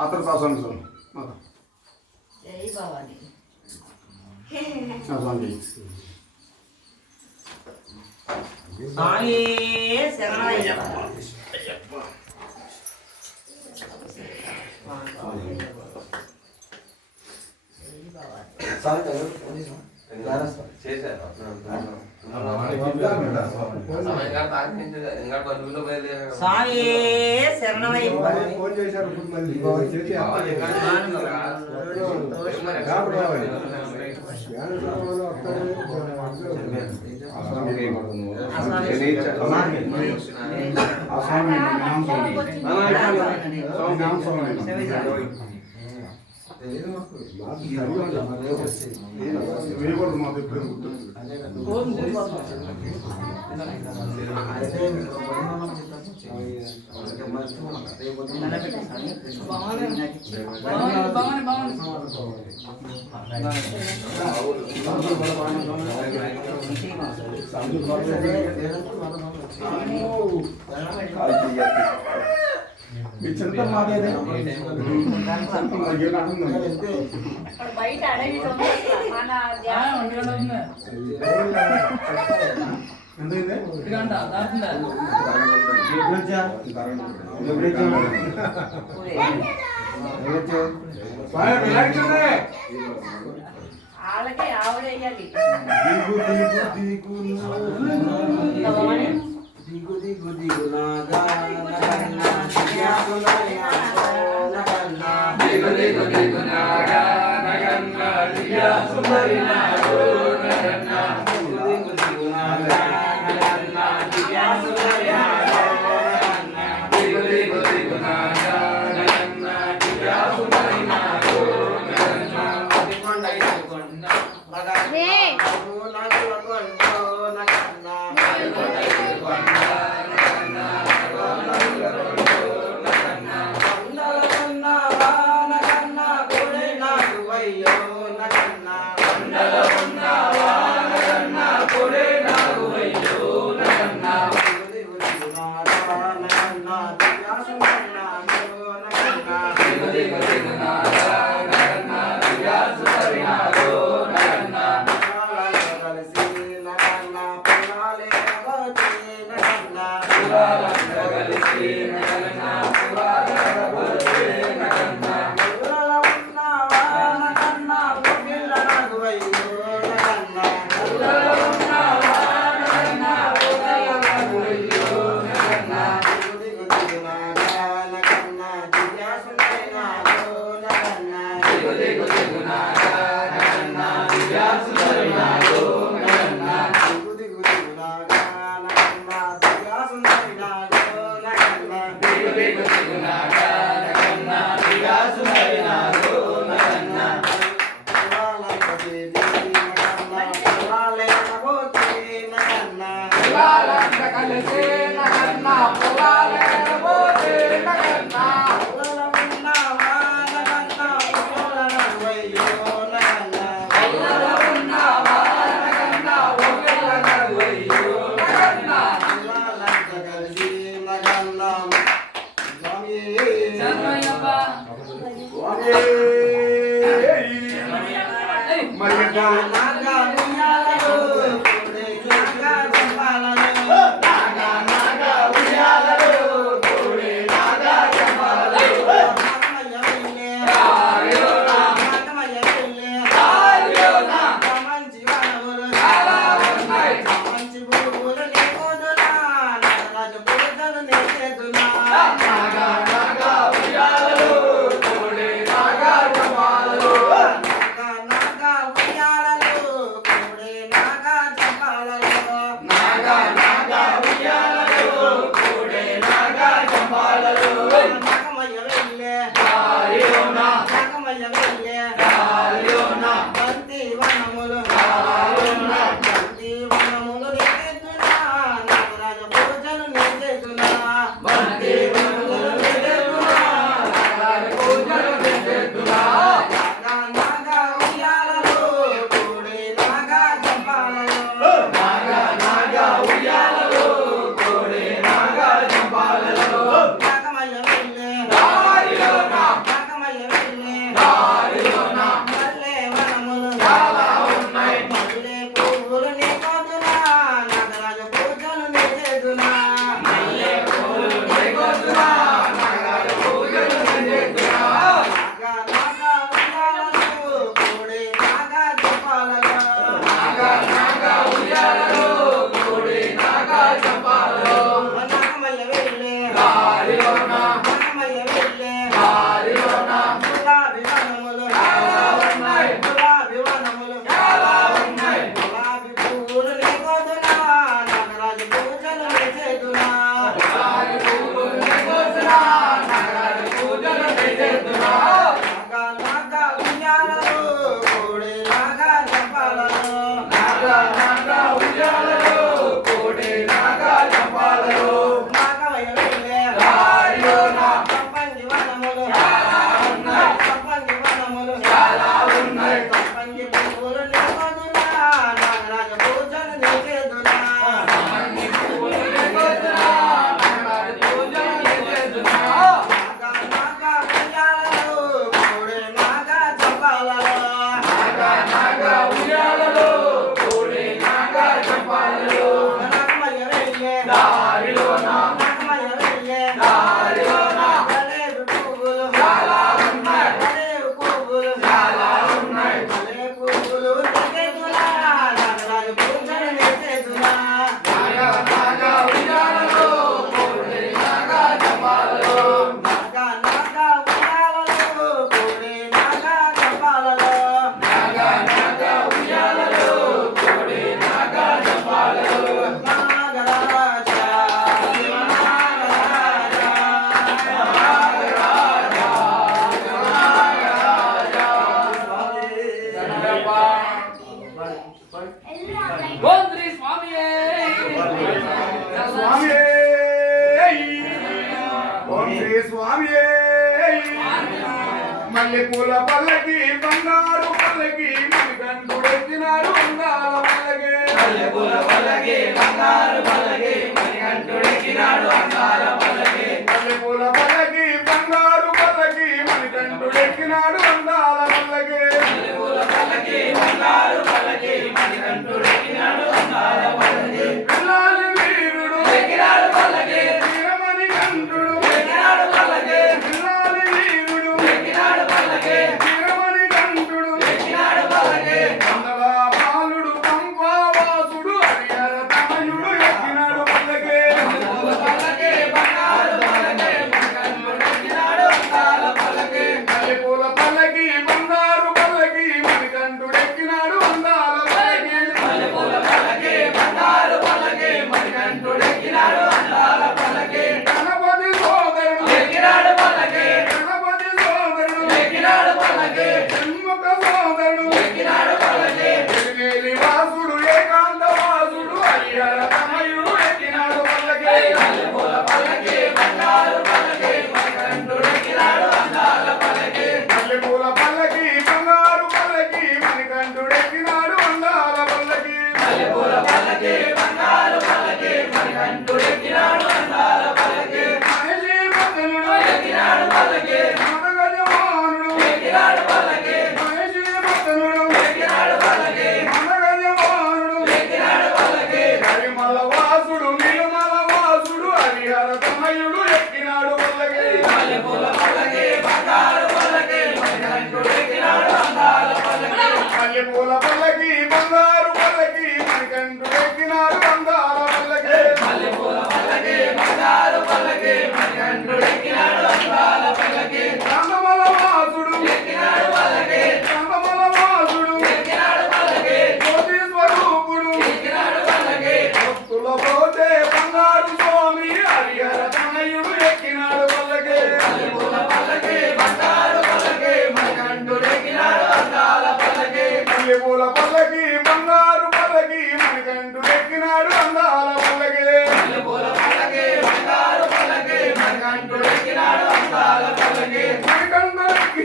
అతను ప్రసన్న జై భవాని స్వామి శరణయ్యప్ప స్వామి శరణయ్యప్ప బయట అడవి వాళ్ళకి ఆవిడేయాలి దిగు దిగు దిగు నాగా దిగు దిగు దిగు నాగా నగన్నా దివ్యా సుందరి నాగో నగన్నా దిగు దిగు దిగు నాగా నగన్నా దివ్యా సుందరి నాగో నగన్నా దిగు దిగు దిగు నాగా నగన్నా దివ్యా సుందరి నాగో నగన్నా కొండ కొండ మగనే నాగల కొండ నగన్నా నాగా ఉయ్యాలలో కోడే నాగా జంపాలలో మల్లెపూల పల్లకి బంగారు పల్లకి మణికంఠుడెక్కినాడు అందాల పల్లకి మల్లెపూల పల్లకి బంగారు పల్లకి మణికంఠుడెక్కినాడు అందాల పల్లకి మల్లెపూల పల్లకి బంగారు పల్లకి మణికంఠుడెక్కినాడు అందాల పల్లకి మల్లెపూల పల్లకి బంగారు పల్లకి మణికంఠుడెక్కినాడు అందాల పల్లకి పిల్లాలి వీరుడు ఎక్కినాడు పల్లకి వీరమణి కంఠుడు ఎక్కినాడు పల్లకి పిల్లాలి వీరుడు ఎక్కినాడు పల్లకి వీరమణి కంఠుడు ఎక్కినాడు పల్లకి మంగళ బాలుడు పంపావాసుడు హరిహర తనయుడు ఎక్కినాడు పల్లకి మల్లెపూల పల్లకి బంగారు పల్లకి మణికంఠుడెక్కినాడు అందాల పల్లకి మల్లెపూల పల్లకి బంగారు పల్లకి మణికంఠుడెక్కినాడు అందాల పల్లకి మల్లెపూల పల్లకి బంగారు పల్లకి మణికంఠుడెక్కినాడు అందాల పల్లకి గణపతి సోదరుడు ఎక్కినాడు పల్లకి గణపతి సోదరుడు ఎక్కినాడు పల్లకి షణ్ముఖ సోదరుడు ఎక్కినాడు పల్లకి ఎలివేలి వాసుడు ఏకాంత వాసుడు హరిహర తనయుడు ఎక్కినాడు పల్లకి మల్లెపూల పల్లకి బంగారు పల్లకి మణికంఠుడెక్కినాడు అందాల పల్లకి మల్లెపూల పల్లకి బంగారు పల్లకి మణికంఠుడెక్కినాడు అందాల పల్లకి మల్లెపూల పల్లకి బంగారు పల్లకి మణికంఠుడెక్కినాడు అందాల పల్లకి మహేషి మదనుడు ఎక్కినాడు పల్లకి మదగజమానుడు ఎక్కినాడు పల్లకి మహేషి మదనుడు ఎక్కినాడు పల్లకి మదగజమానుడు ఎక్కినాడు పల్లకి హరిమల వాసుడు నీలమల వాసుడు హరిహర తనయుడు ఎక్కినాడు పల్లకి మల్లెపూల పల్లకి బంగారు పల్లకి మణికంఠుడెక్కినాడు అందాల పల్లకి మల్లెపూల పల్లకి బంగారు పల్లకి మణికంఠుడెక్కినాడు అందాల పల్లకి మల్లెపూల పల్లకి బంగారు పల్లకి మణికంఠుడెక్కినాడు అందాల పల్లకి నందమల వాసుడు ఎక్కినాడు పల్లకి నందమల వాసుడు ఎక్కినాడు పల్లకి జ్యోతి స్వరూపుడు ఎక్కినాడు పల్లకి భక్తుల పోతే బంగారు స్వామి హరిహర తనయుడు ఎక్కినాడు పల్లకి మల్లెపూల పల్లకి బంగారు పల్లకి మణికంఠుడెక్కినాడు అందాల పల్లకి మల్లెపూల పల్లకి బంగారు పల్లకి మణికంఠుడెక్కినాడు అందాల పల్లకి మల్లెపూల పల్లకి బంగారు పల్లకి మణికంఠుడెక్కినాడు అందాల పల్లకి మణికంఠుడెక్కి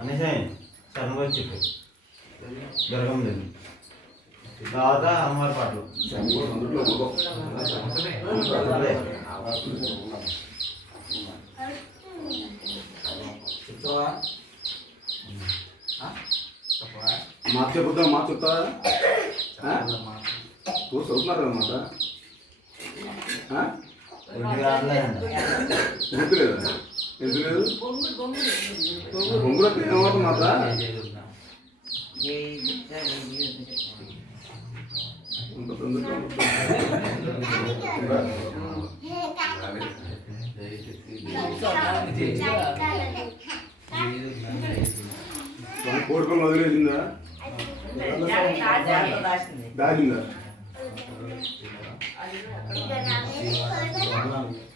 అనేసి శర్మ గారు చెప్పు గరగం లేదు తర్వాత అమ్మవారి పాటలు మాట చెబుతా మాట చెప్తా చదువుతున్నారు అన్నమాట గుర్తులేదా ఎందుకు లేదు బొంగులకు ఏమవుతుంది మాట కోరుకొని వదిలేసిందా దాచిందా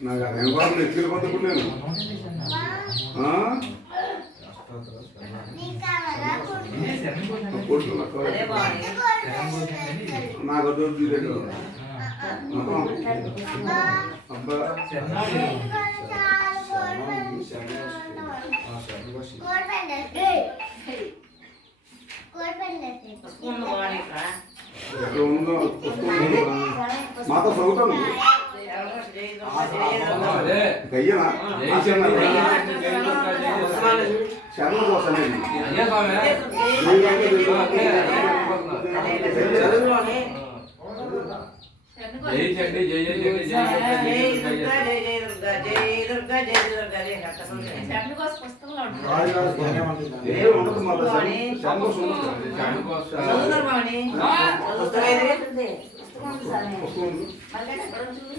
నాకు అదేం కూడా ఎత్తుకెళ్ళి పొందప్పుడు నేను నాకు అబ్బా ఎక్కడ ఉందో మాతో చదువుతాను గయ్యనా శర్మ కోసం జై చండి జై జై చండి జై దుర్గా జై దుర్గా జై కట్టకుండా రాజు గారు ఏం ఉండదు మళ్ళీ శరణ్ కోసం ఉండదు. చదువుతారు మామని చదువుతారు పుస్తకం ఉంది. అక్కడ బాగుంది ఇది